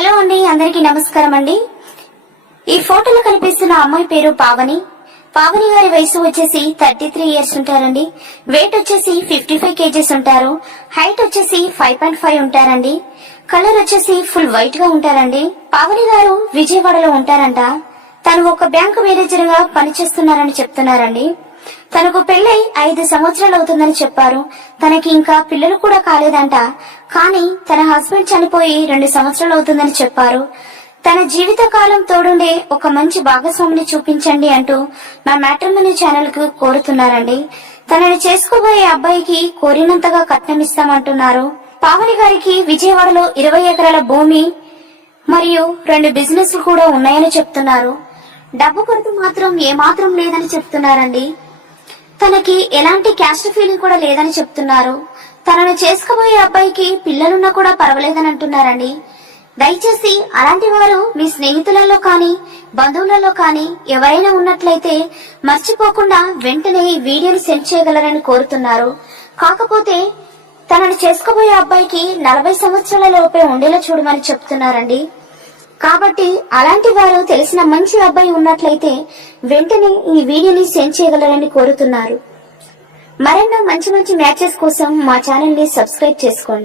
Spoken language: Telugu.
హలో అండి, అందరికీ నమస్కారం అండి. ఈ ఫోటోలో కనిపిస్తున్న అమ్మాయి పేరు పావని. పావని గారి వయసు వచ్చేసి 33 ఇయర్స్ ఉంటారండి. వెయిట్ వచ్చేసి 55 కేజీస్ ఉంటారు. హైట్ వచ్చేసి 5.5 ఉంటారండి. కలర్ వచ్చేసి ఫుల్ వైట్ గా ఉంటారండి. పావని గారు విజయవాడలో ఉంటారంట. తను ఒక బ్యాంకు మేనేజర్ గా పనిచేస్తున్నారని చెప్తున్నారండి. తనకు పెళ్లై 5 సంవత్సరాలు అవుతుందని చెప్పారు. తనకి ఇంకా పిల్లలు కూడా కాలేదంట. కానీ తన హస్బెండ్ చనిపోయి 2 సంవత్సరాలు అవుతుందని చెప్పారు. తన జీవిత కాలం తోడుండే ఒక మంచి భాగస్వామిని చూపించండి అంటూ మా మ్యాట్రిమోనీ ఛానల్ కు కోరుతున్నారండి. తనని చేసుకోబోయే అబ్బాయికి కోరినంతగా కట్నం ఇస్తామంటున్నారు. పావని గారికి విజయవాడలో 20 ఎకరాల భూమి మరియు 2 బిజినెస్ కూడా ఉన్నాయని చెప్తున్నారు. డబ్బు కొరత మాత్రం ఏమాత్రం లేదని చెప్తున్నారండి. తనకి ఎలాంటి క్యాస్ట్ ఫీలింగ్ కూడా లేదని చెప్తున్నారు. తనను చేసుకోబోయే అబ్బాయికి పిల్లలున్నా కూడా పర్వాలేదని అంటున్నారండి. దయచేసి అలాంటి వారు మీ స్నేహితులలో కానీ బంధువులలో కానీ ఎవరైనా ఉన్నట్లయితే మర్చిపోకుండా వెంటనే ఈ వీడియోని సెండ్ చేయగలరని కోరుతున్నారు. కాకపోతే తనను చేసుకోబోయే అబ్బాయికి 40 సంవత్సరాల లోపే ఉండేలా చూడమని చెప్తున్నారండి. కాబట్టి అలాంటి వారు తెలిసిన మంచి అబ్బాయి ఉన్నట్లయితే వెంటనే ఈ వీడియోని సెండ్ చేయగలరని కోరుతున్నారు. మరెన్నో మంచి మ్యాచెస్ కోసం మా ఛానల్ ని సబ్స్క్రైబ్ చేసుకోండి.